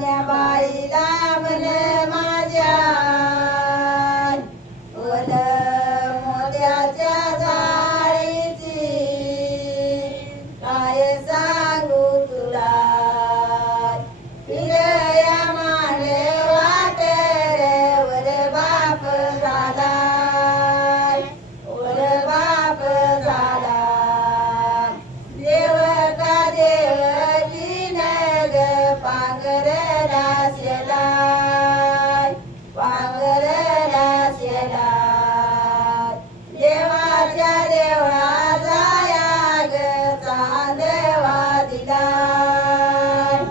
तान्याबाईला म्हणे माझ्या ओल मोत्याच्या जाळीची काय सांगू तुला फिरया मांडे वाटे रे वर बाप झाला वर बाप झाला देव का देवची नग पांघरला शेलाय पांघरला शेलाय देवाच्या देवळा जाया ग चांदवा दिलाय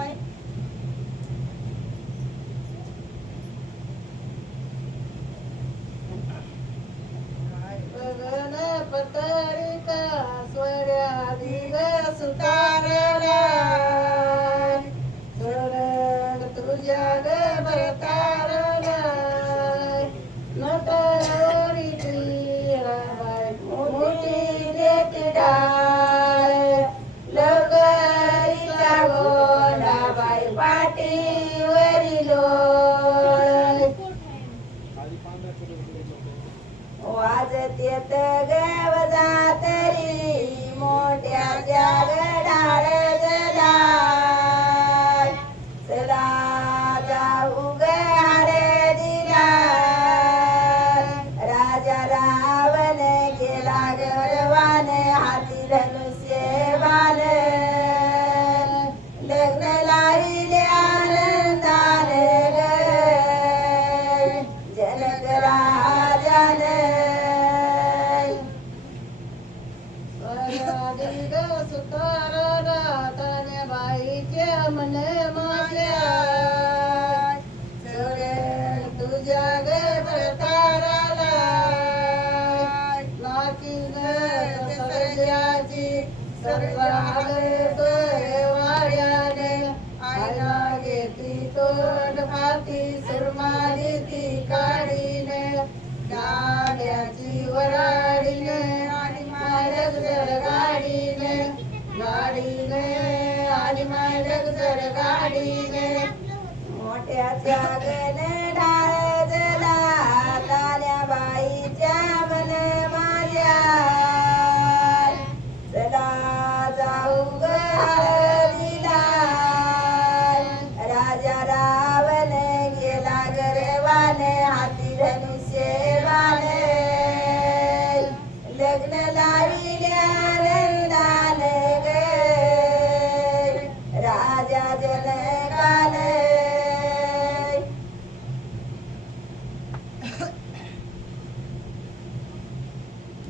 गगन पतरिका स्वऱ्या दिग सुतारला सरग तुझ्या ग भरतारला नटोरी टिळाबाई मोठी देती डाळ लगरीचा गोंडाबाई पाठीवरी लोळ वाजतेत गवजा तरी मोठ्या जागडाळ जलाय चला जाऊ गाड दिला राजा रावण गेला गरवान हाती धनुष्य बाण लग्न लाविले आनंदाने ग जनक राजाने दिग सुतारला तान्याबाईच्या म्हणे माझ्या चोरे तुझ्या ग भरताराला नाकी ग सर्जाची सर्वाग वाड्याने आईला घेती तोंड पाती सुरमाली ती काढीने गाड्याची वराडीने आणि मालक जर गाडीने गाडीने आणि मालक जर गाडीने मोठ्याच्या गण डाळ जला तान्याबाईच्या मन माझ्या चला जाऊ ग हळदीला राजा रावण गेला गरवान हाती धनुष्य बाण लग्न लाविले आनंदाने ग राजा जनकाने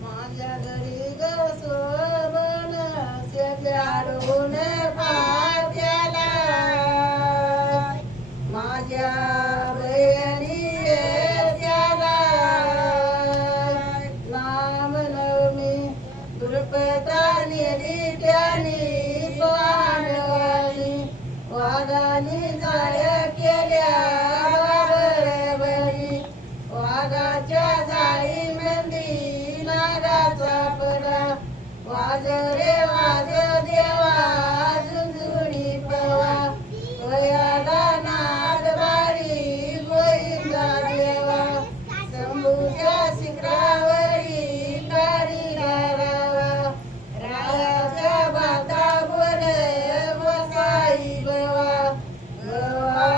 माझ्या घरी ग सोबन शेजारून पात्याला माझ्या बहिणी त्याला नाम नवमी दुर्पता नेली त्यानी पांडवानी वाघानी जाळ केल्या बळी वाघाच्या जाळी मंदी नागाचा पडा वाज रे वाज देवा झुंझुणी पवा वयाला नागबारी गोविंदा देवा शंभूच्या शिखरावरी कारी रावा रायाच्या बाता बोल बसाई बवा गवा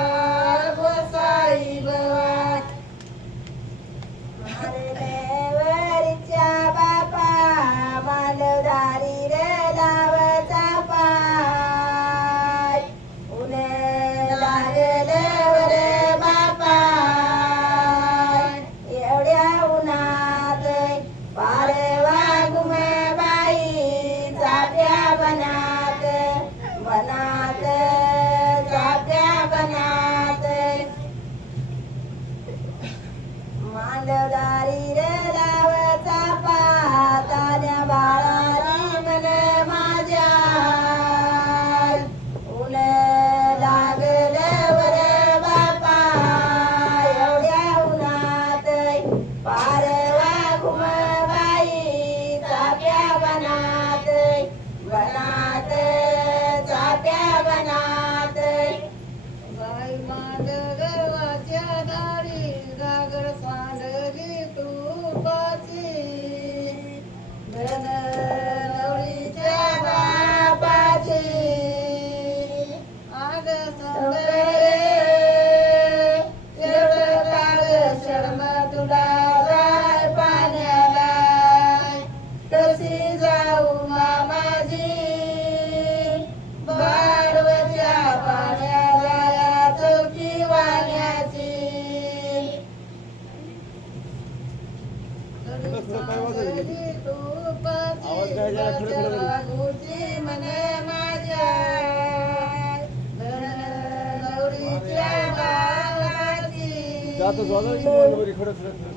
बसाई बवा मारण्यावरच्या बापा मालधारी रे लाव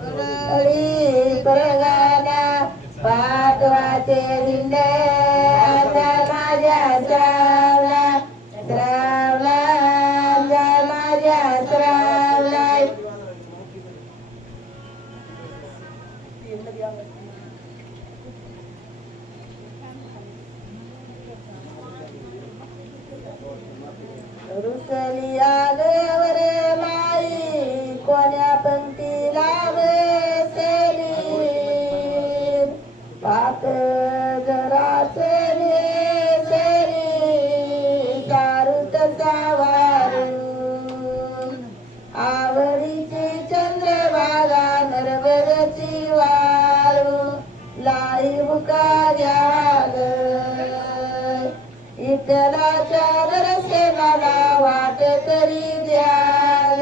हरी परगाना पाठवाचे दिंडे माझ्या श्रावला श्रावला माझ्या श्रावला रुसली आगवर माई कोण्या पंक्तीला बसली पात जराच नेसली सारुत सावारू आवडीची चंद्रभागा नरवरची वाळू लाई मुकाद्याल विठ्ठलाच्या दर्शनाला वाट तरी द्याल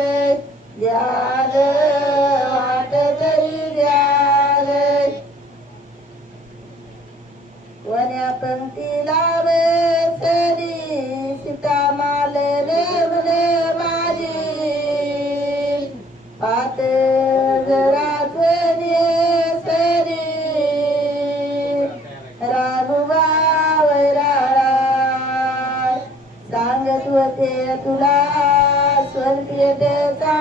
द्याल वाट तरी द्याल वन्या पंक्तीला बसली सीता माल म्हणे माझी पात जराच नेसली राघवा सांगत होते तुला स्वल्पेटेचा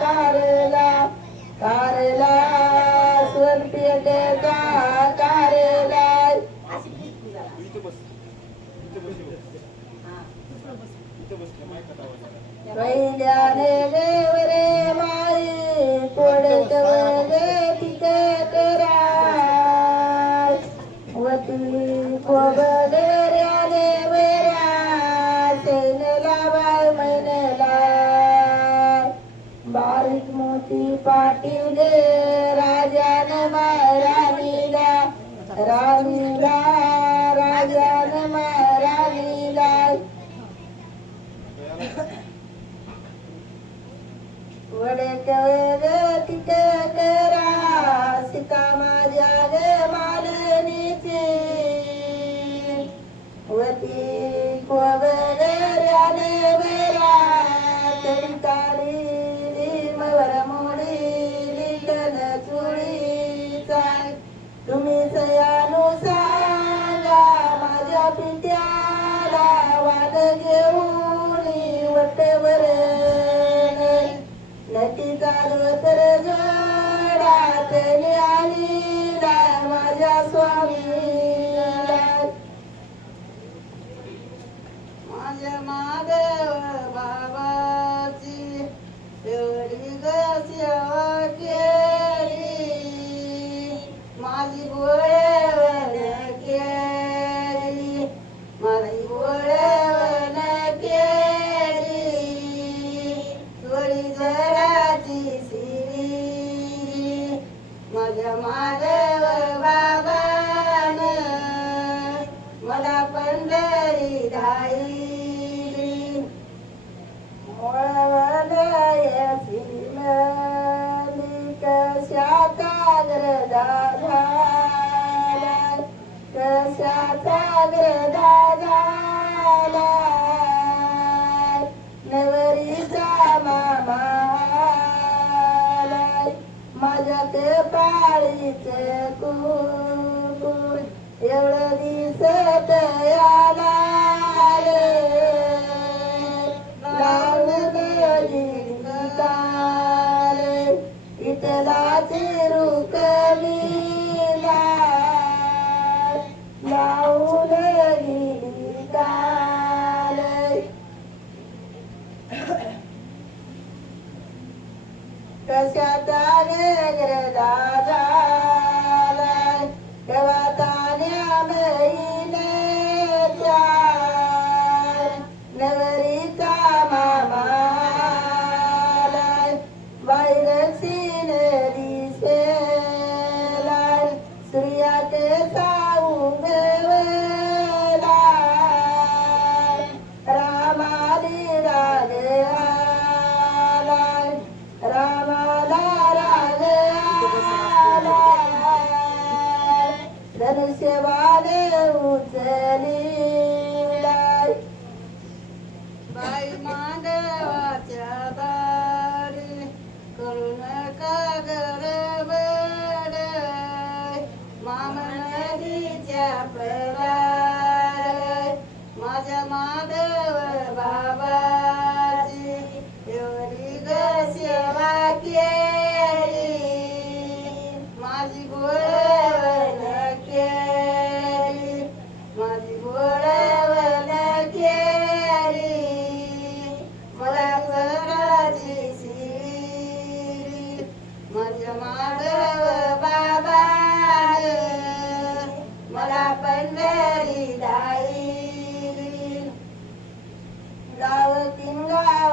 कारला कारला स्वल्पेटेचा कारला पहिल्याने देवरे माई कोडत वगतिक करा वती कोबगऱ्याने वरा सेनला बाय मैनला बारीक मोठी पाटील राजान महाराणीला राणीला राजान महाराणीला वडक वगतिक करा सीता माझ्या ग मालनीची वती कोबगऱ्याने वरा तरी काळी मवर मोडी लिटन चुळीचा तुम्ही सयानु सांगा माझ्या पित्याला वाद घेऊन वटवर नटी चालवतर जोडा त्याने आणीला माझ्या स्वामीला माझ्या माधव बाबाची एवढी ग सेवा केली माझी गोळ्यावन केली माझी गोळ्यावन केली थोडी जराची सिरी माझ्या माधव बाबान मला पंढरी धाई कशाचा ग्रदा झाला कशाचा ग्रदा झाला नवरीचा मामा माझ्या कपाळीचे कुंकुम एवढं दिसत याला विठ्ठलाची रुकलीला लावून गेली काल कशाचा ग्रदा झाला केव्हा तान्या महिन्याच्या नवरीचा मामा बाईरक्षीण दिसेला सूर्याचे साऊंगवला रामाली राग आला रामाला राग आला धनुष्यबाण उचलीला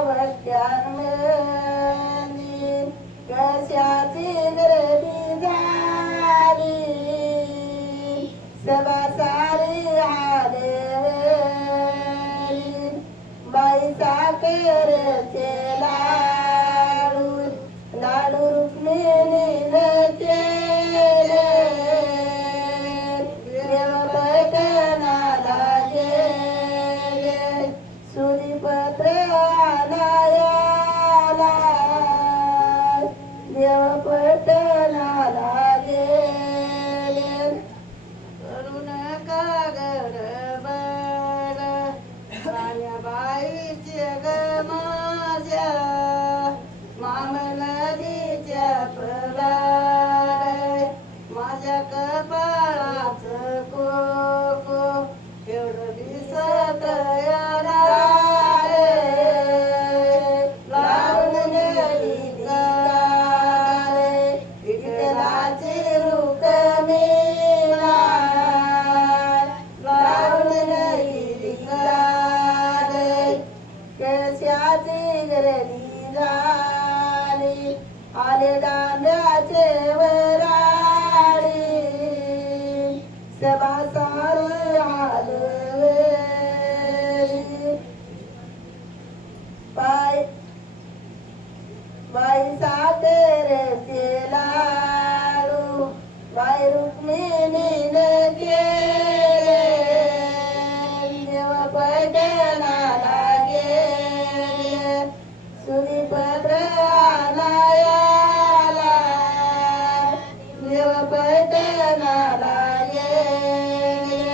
वट्यामनी कशाची गर्दी झाली सभा सारी आलेली बाई साखरेचे लाडू लाडू रुक्मिणीने केले देव पैठणाला गेले सुरीपत्र आणायला देव पैठणाला गेले करुण कागद बर बाईचे ग माझ्या माम नदीच्या प्रवार माझ्या कपाळाचं कोको एवढं दिसत लावून गेली गारे विठ्ठलाची रुक्मिणी लावून गेली गारे कशाची गर्दी झाली आले दांड्याचे वराडी सभा सारी आलवेली बाई साखरेचे लाडू बाई रुक्मिणीने केले देव पैठणाला गेले सुरीपत्र आणायला देव पैठणाला गेले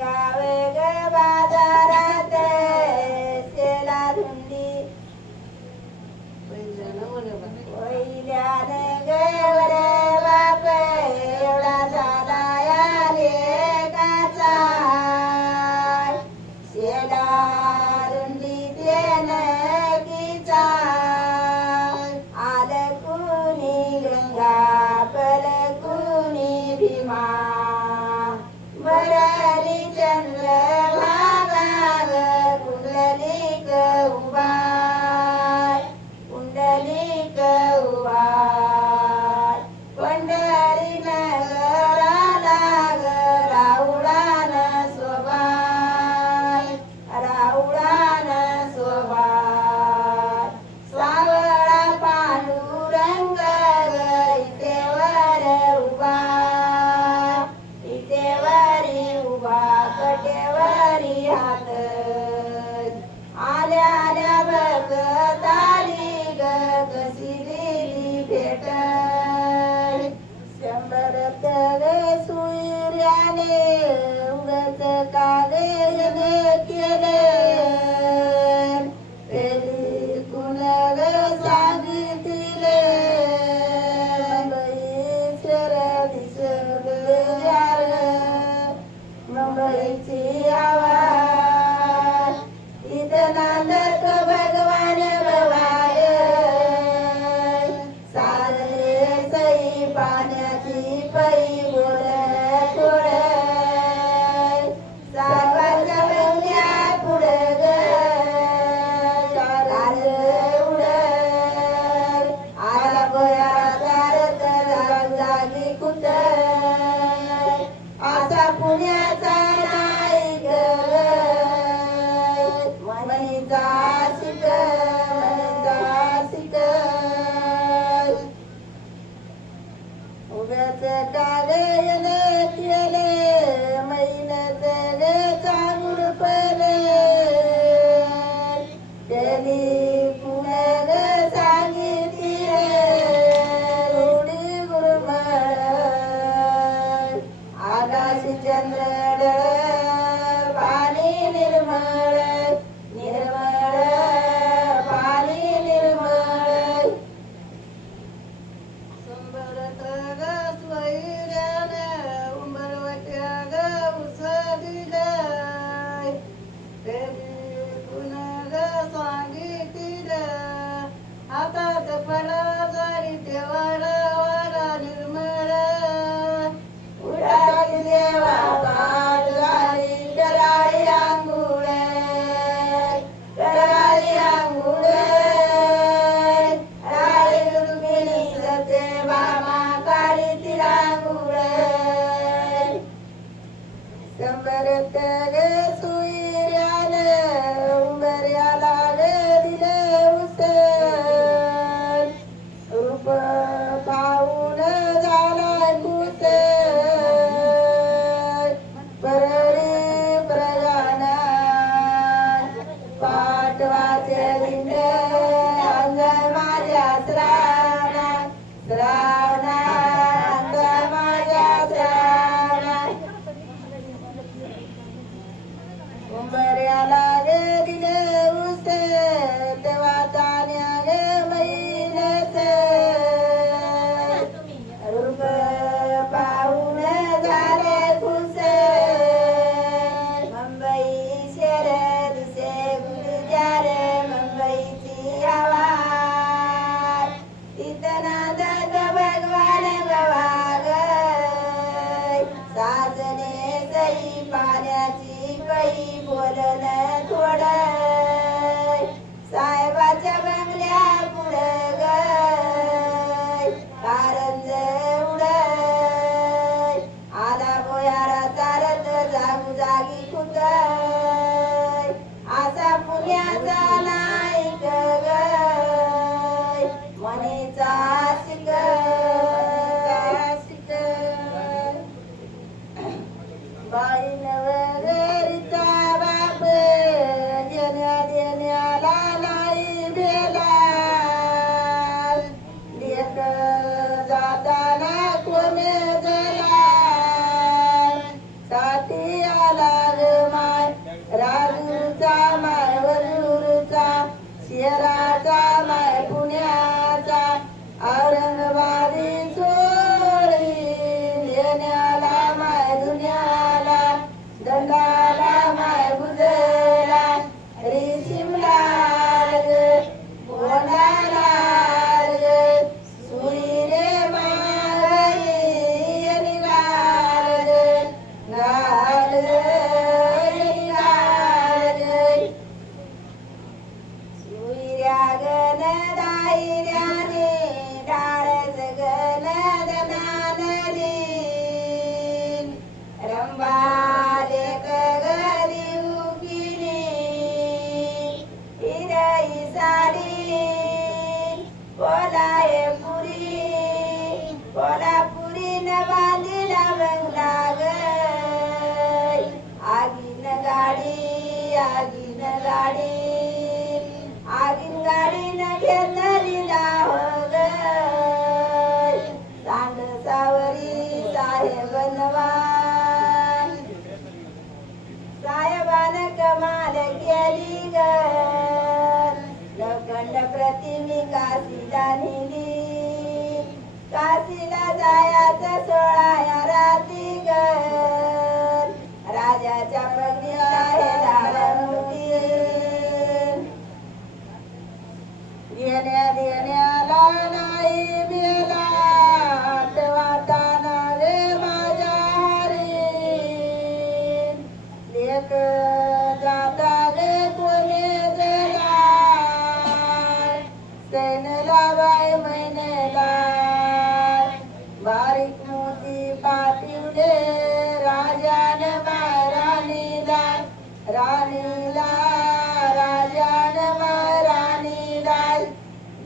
गावे ग बाजारात शेला धुंदी पहिल्याने गवर बाप एवढा झाला या लेकाचा शेला रुंदीतले नकीचा आल कुणी गंगा पल कुणी भीमा मराली चंद्रभागा कुंडलिक उभा कुंडलिक उभा पंढरी नगराला राऊळान सोबाय राऊळान सोबाय सावळा पांडुरंग इटेवर उभा इटेवरी उभा कटेवरी हात आल्या आल्या भगताली ग कशी दिली भेट शंभर तग सूर्याने उगत कागदने केले पेली कुणग सांगितले मुंबईश्वर दिसले यार मुंबईची आवाज इथं नांदत भगवान भवाय सारले सई पाण्याची पै बोल थोड सारवाच्या बंगल्या पुढं ग चाल उड आला गोया चारत जागी कुठ असा पुण्याचा नाही ग मनीचा शिक उभ्याच कागयन केले मैनच ग चांगुर पले त्यांनी पुण्य ग सांगितले रूढी गुरुमळ आकाश चंद्र पाणी निर्मळ निर्मळ पाणी निर्मळ संभरत ग स्वैर्यान उंबरवट्या ग उस दिलाय कधी पुन्हा ग सांगितले येराचा माय पुण्याचा औरंगाबादी चोळी येण्याला माय दुनियाला दंडाला माय बुजला रेशीमला बोलाला सुई रे माई निघाल घाल निघाल सुईऱ्या गण दाईऱ्याने डाळच गण दनानली रंबाले कगरी उकिनी हिरई साडी कोलाय पुरी कोल्हापुरी न बांधिला बंगला गय आगीन गाडी आगीन गाडी आगीन गाडी न घेतलीला हो गय सांग सावरी साहेब नवान साहेबान कमाल केली ग लोखंड प्रतिमी काशीला नेली काशीला जायाचं 16 रात्री ग राजाच्या पगडीला हे धारण होती येण्या देण्याला नाही बेला वाटाना रे माझ्या हरी लेक जाता गे कोणी जला सैनला बाई महिनेला बारीक मोती पाठवले राजाने बाय राणीला